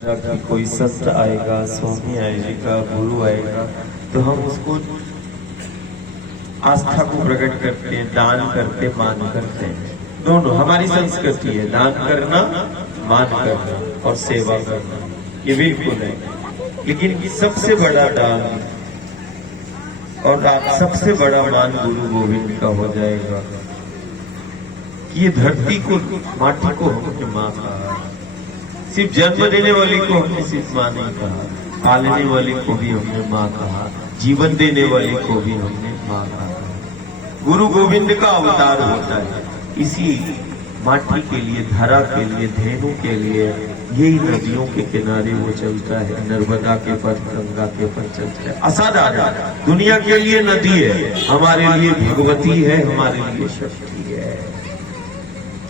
कि कोई संत आएगा, स्वामी आएगा, गुरु आएगा, तो हम उसको आस्था को प्रकट करते हैं, दान करते, मान करते हैं। दोनों हमारी संस्कृति है, दान करना, मान करना और सेवा करना, ये बिल्कुल है। लेकिन सबसे बड़ा दान और सबसे बड़ा मान गुरु गोविंद का हो जाएगा कि ये धरती को, माटी को हमने माँ कहा, सिर्फ जन्म देने वाली को हमने सिर्फ माँ नहीं कहा, पालने वाली को भी हमने माँ कहा, जीवन देने वाली को भी हमने माँ कहा। गुरु गोविंद का अवतार होता है, इसी माटी के लिए, धरा के लिए, धेनु के लिए, यही नदियों के किनारे वो चलता है, नर्मदा के पर, गंगा के पर चलता है। असाधारण दुनिया के लिए नदी है, हमारे लिए भगवती है, हमारे लिए शक्ति है।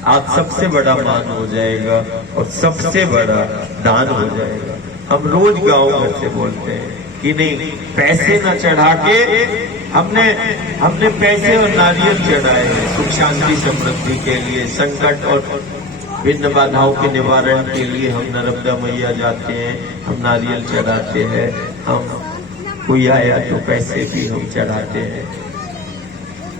आज सबसे बड़ा मान हो जाएगा और सबसे बड़ा दान हो जाएगा। हम रोज गाँव घर से बोलते हैं कि नहीं, पैसे न चढ़ा के हमने पैसे और नारियल चढ़ाए हैं सुख शांति समृद्धि के लिए, संकट और भिन्न बाधाओं के निवारण के लिए हम नर्मदा मैया जाते हैं, हम नारियल चढ़ाते हैं, हम कोई आया तो पैसे भी हम चढ़ाते हैं।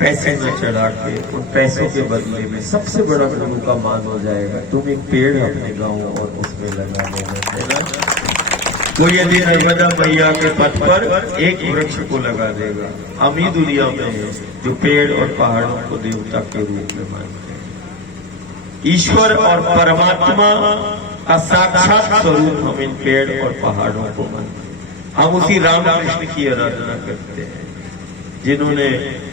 पैसे न चढ़ा के उन पैसों के बदले में सबसे बड़ा गुरु का मान हो जाएगा, तुम एक पेड़ अपने गाँव और उसमें लगा देना, है ना। कोई यदि नर्मदा मैया के पथ पर एक वृक्ष को लगा देगा, हम ही दुनिया में है जो पेड़ और पहाड़ों को देवता के रूप में मानते हैं। ईश्वर और परमात्मा का साक्षात स्वरूप हम इन पेड़ और पहाड़ों को मानते हैं। हम उसी रामकृष्ण की आराधना करते हैं जिन्होंने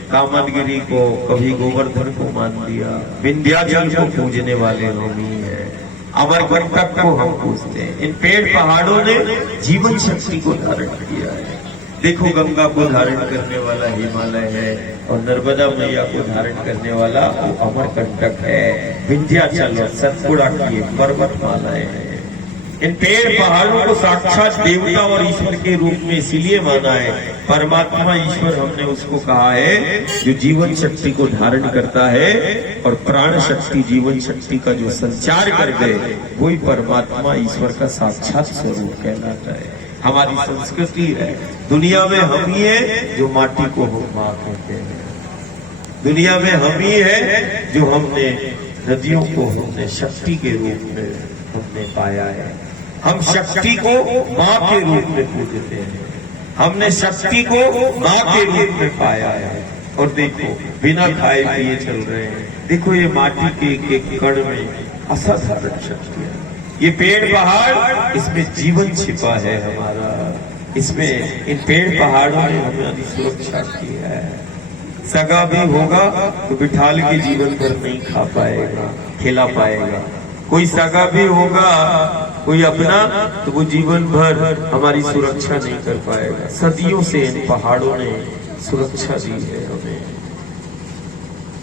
कामदगिरी को, कभी गोवर्धन को मान लिया, विंध्याचल को पूजने वाले हम ही है, अमरकंटक को हम पूजते हैं। इन पेड़ पहाड़ों ने जीवन शक्ति को धारण किया है। देखो, गंगा को धारण करने वाला हिमालय है और नर्मदा मैया को धारण करने वाला वो अमरकंटक है, विंध्याचल और सतपुड़ा की पर्वतमालाएं हैं। इन पेड़ पहाड़ों को साक्षात देवता और ईश्वर के रूप में इसीलिए माना है, परमात्मा ईश्वर हमने उसको कहा है जो जीवन शक्ति को धारण करता है और प्राण शक्ति, जीवन शक्ति का जो संचार कर दे, वही परमात्मा ईश्वर का साक्षात स्वरूप कहलाता है। हमारी संस्कृति है, दुनिया में हम ही है जो माटी को हम माँ कहते हैं, दुनिया में हम ही है जो हमने नदियों को हमने शक्ति के रूप में हमने पाया है। हम शक्ति को माँ के रूप में पूजते हैं, हमने शक्ति को माँ के रूप में पाया है। और देखो, बिना खाए पिए चल रहे हैं, देखो ये माटी के एक एक कण में असाधारण शक्ति है। ये पेड़ पहाड़, इसमें जीवन छिपा है हमारा, इसमें इन पेड़ पहाड़ों ने हमारी सुरक्षा की है। सगा भी होगा तो बिठाल के जीवन भर नहीं खा पाएगा, खिला पाएगा। कोई सगा भी होगा, कोई अपना, तो वो जीवन भर हमारी सुरक्षा नहीं कर पाएगा। सदियों से इन पहाड़ों ने सुरक्षा दी है हमें,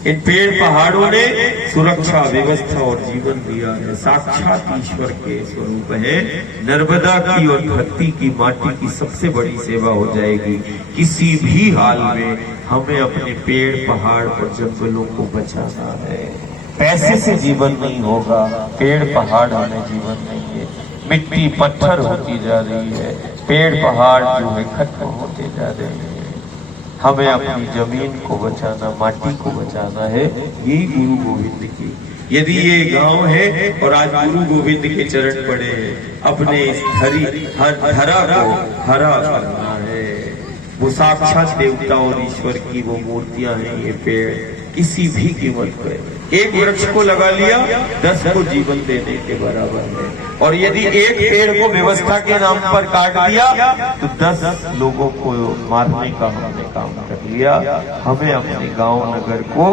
इन पेड़ पहाड़ों ने सुरक्षा, व्यवस्था और जीवन दिया है। साक्षात ईश्वर के स्वरूप है। नर्मदा की और धरती की, माटी की सबसे बड़ी सेवा हो जाएगी। किसी भी हाल में हमें अपने पेड़ पहाड़ और जंगलों को बचाना है। पैसे से जीवन नहीं होगा, पेड़ पहाड़ हमें जीवन नहीं है। मिट्टी पत्थर होती जा रही है, पेड़ पहाड़ जो है खत्म होते जा रहे हैं। हमें अपनी जमीन को बचाना, माटी को बचाना है, यही गुरु गोविंद की। यदि ये गांव है और आज गुरु गोविंद के चरण पड़े हैं, अपने इस धरा को हरा करना है। वो साक्षात देवता और ईश्वर की वो मूर्तियां हैं। ये पेड़ किसी भी कीमत पर, एक वृक्ष को लगा लिया 10 को जीवन देने के बराबर है। और यदि एक पेड़ को व्यवस्था के नाम पर काट दिया तो 10 लोगों को मारने का हमने काम कर लिया। हमें अपने गांव नगर को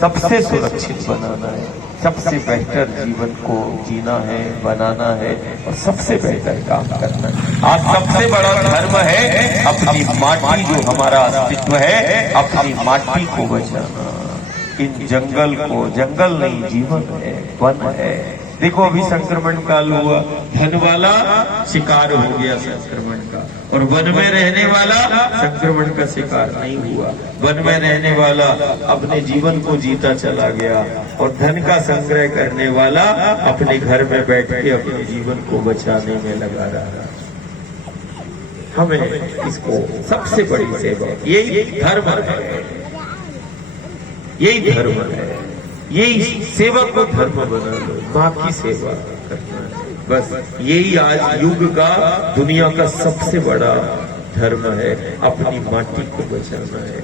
सबसे सुरक्षित बनाना है, सबसे बेहतर जीवन को जीना है, बनाना है और सबसे बेहतर काम करना है। आज सबसे बड़ा धर्म है अपनी माटी, जो हमारा अस्तित्व है, अपनी माटी को बचाना। इन जंगल को, जंगल नहीं जीवन है, वन है, देखो अभी संक्रमण काल हुआ, धन वाला शिकार हो गया संक्रमण का, और वन में रहने वाला संक्रमण का शिकार नहीं हुआ। वन में रहने वाला अपने जीवन को जीता चला गया, और धन का संग्रह करने वाला अपने घर में बैठ के अपने जीवन को बचाने में लगा रहा। हमें इसको सबसे बड़ी सेवा, यही धर्म है, यही धर्म है, यही सेवा को धर्म बना लो, माँ की सेवा करना है। बस यही आज युग का, दुनिया का सबसे बड़ा धर्म है, अपनी माटी को बचाना है।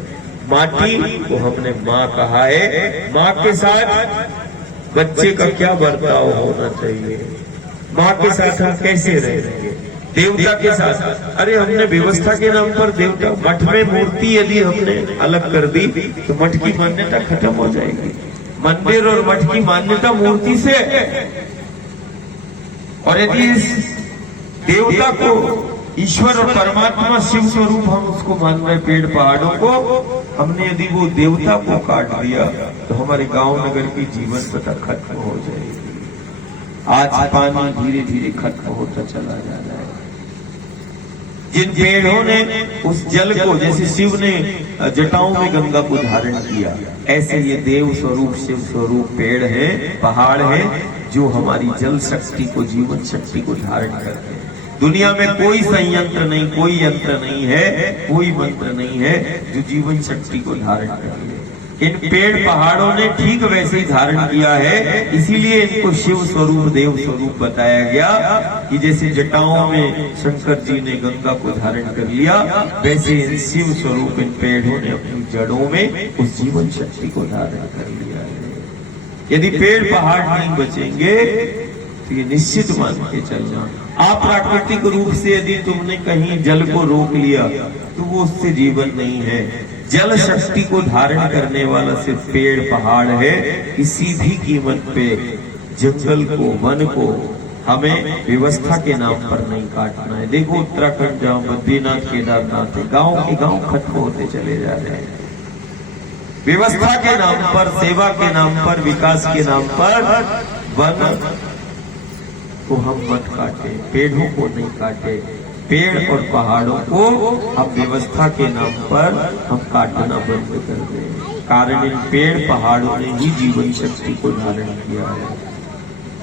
माटी को हमने माँ कहा है, माँ के साथ बच्चे का क्या बर्ताव होना चाहिए, माँ के साथ हम कैसे रहेंगे, देवता के साथ। अरे हमने व्यवस्था के नाम पर देवता, मठ में मूर्ति यदि हमने अलग कर दी तो मठ की मान्यता खत्म हो जाएगी। मंदिर और मठ की मान्यता मूर्ति से, और यदि इस देवता को ईश्वर और परमात्मा शिव स्वरूप हम उसको मान रहे, पेड़ पहाड़ों को हमने यदि वो देवता को काट दिया तो हमारे गांव नगर की जीवन प्रथा खत्म हो जाएगी। आज पानी धीरे धीरे खत्म होता चला जा रहा है। जिन पेड़ों ने उस जल को, जैसे शिव ने जटाओं में गंगा को धारण किया, ऐसे ये देव स्वरूप शिव स्वरूप पेड़ है, पहाड़ है, जो हमारी जल शक्ति को, जीवन शक्ति को धारण करते हैं। दुनिया में कोई संयंत्र नहीं, कोई यंत्र नहीं है, कोई मंत्र नहीं है जो जीवन शक्ति को धारण कर ले। इन पेड़ पहाड़ों ने ठीक वैसे ही धारण किया है, इसीलिए इनको शिव स्वरूप देव स्वरूप बताया गया कि जैसे जटाओं में शंकर जी ने गंगा को धारण कर लिया, वैसे इन शिव स्वरूप इन पेड़ों ने अपनी जड़ों में उस जीवन शक्ति को धारण कर लिया है। यदि पेड़ पहाड़ नहीं बचेंगे तो ये निश्चित मान के चलना, अप्राकृतिक रूप से यदि तुमने कहीं जल को रोक लिया तो वो उससे जीवन नहीं है। जल शक्ति को धारण करने वाला सिर्फ पेड़ पहाड़ है। किसी भी कीमत पे जंगल को, वन को हमें व्यवस्था के नाम पर नहीं काटना है। देखो उत्तराखंड जहाँ बद्रीनाथ केदारनाथ है, गांव के गांव खत्म होते चले जा रहे हैं। व्यवस्था के नाम पर, सेवा के नाम पर, विकास के नाम पर वन को हम मत काटे, पेड़ों को नहीं काटे। पेड़ और पहाड़ों को हम व्यवस्था के नाम पर हम काटना बंद कर दें। कारण इन पेड़ पहाड़ों ने ही जीवन शक्ति को धारण किया है,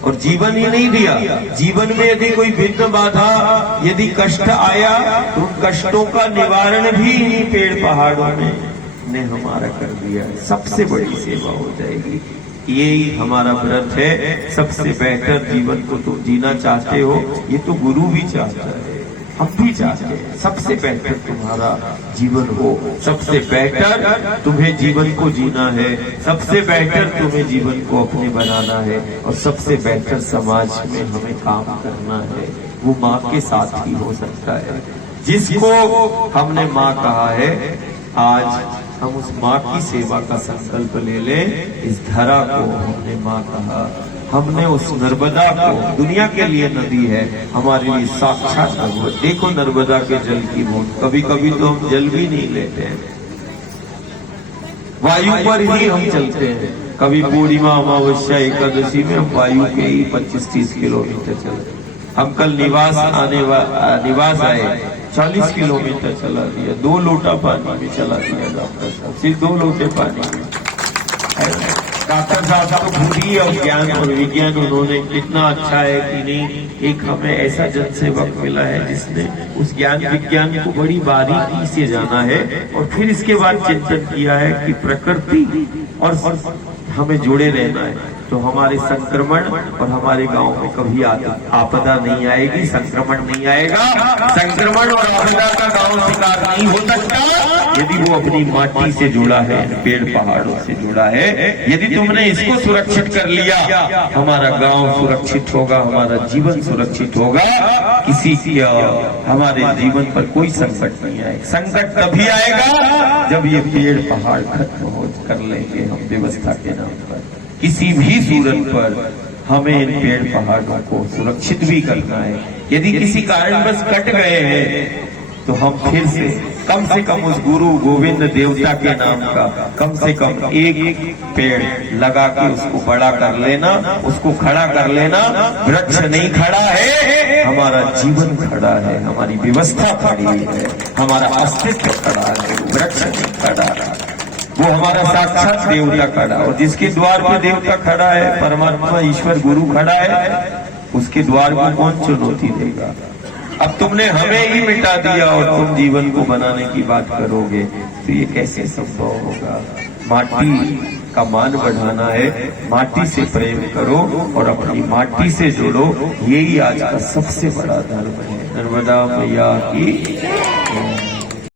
और जीवन ही नहीं दिया। जीवन में यदि कोई विघ्न बाधा, यदि कष्ट आया तो उन कष्टों का निवारण भी इन्हीं पेड़ पहाड़ों ने हमारा कर दिया। सबसे बड़ी सेवा हो जाएगी। यही हमारा व्रत है। सबसे बेहतर जीवन को तुम जीना चाहते हो, ये तो गुरु भी चाहता है, हम भी चाहते हैं। सबसे बेहतर तुम्हारा जीवन हो, सबसे बेहतर तुम्हें जीवन को जीना है, सबसे बेहतर तुम्हें जीवन को अपने बनाना है, और सबसे बेहतर समाज में हमें काम करना है। वो माँ के साथ ही हो सकता है। जिसको हमने माँ कहा है, आज हम उस माँ की सेवा का संकल्प ले लें। इस धरा को हमने माँ कहा, हमने उस नर्मदा को, दुनिया के लिए नदी है, हमारे लिए साक्षात भगवत। देखो नर्मदा के जल की बूंद, कभी कभी तो हम जल भी नहीं लेते हैं, वायु पर ही हम चलते हैं। कभी पूर्णिमा, अमावस्या, एकादशी में हम वायु के ही 25-30 किलोमीटर चलते। हम कल निवास आए, 40 किलोमीटर चला दिया, 2 लोटा पानी में चला दिया डॉक्टर साहब, सिर्फ 2 लोटे पानी में। डॉक्टर साहब को बुद्धि और ज्ञान और विज्ञान उन्होंने कितना अच्छा है कि नहीं, एक हमें ऐसा जनसेवक मिला है जिसने उस ज्ञान विज्ञान को बड़ी बारीकी से जाना है, और फिर इसके बाद चिंतन किया है कि प्रकृति और हमें जुड़े रहना है। तो हमारे संक्रमण और हमारे गांव में कभी आपदा नहीं आएगी, संक्रमण नहीं आएगा। संक्रमण और आपदा का गांव शिकार नहीं हो सकता यदि वो अपनी माटी से जुड़ा है, पेड़ पहाड़ों से जुड़ा है। यदि तुमने इसको सुरक्षित कर लिया, हमारा गांव सुरक्षित होगा, हमारा जीवन सुरक्षित होगा। किसी की हमारे जीवन पर कोई संकट नहीं आएगा। संकट तभी आएगा जब ये पेड़ पहाड़ खत्म हो कर लेंगे हम व्यवस्था के नाम पर। किसी भी सूरत पर हमें इन पेड़ पहाड़ों को सुरक्षित भी करना है। यदि किसी कारणवश कट गए हैं तो हम फिर से कम से कम उस गुरु गोविंद देवता के नाम का कम से कम एक पेड़ लगा के उसको बड़ा कर लेना, उसको खड़ा कर लेना। वृक्ष नहीं खड़ा है, हमारा जीवन खड़ा है, हमारी व्यवस्था खड़ी है, हमारा अस्तित्व खड़ा है, वृक्ष नहीं खड़ा है। वो हमारा साक्षात देवता खड़ा, और जिसके द्वार पे देवता खड़ा है, परमात्मा ईश्वर गुरु खड़ा है, उसके द्वार को कौन चुनौती देगा। अब तुमने हमें ही मिटा दिया और तुम जीवन को बनाने की बात करोगे, तो ये कैसे संभव होगा। माटी का मान बढ़ाना है, माटी से प्रेम करो और अपनी माटी से जुड़ो, यही आज का सबसे बड़ा धर्म है। नर्मदा मैया की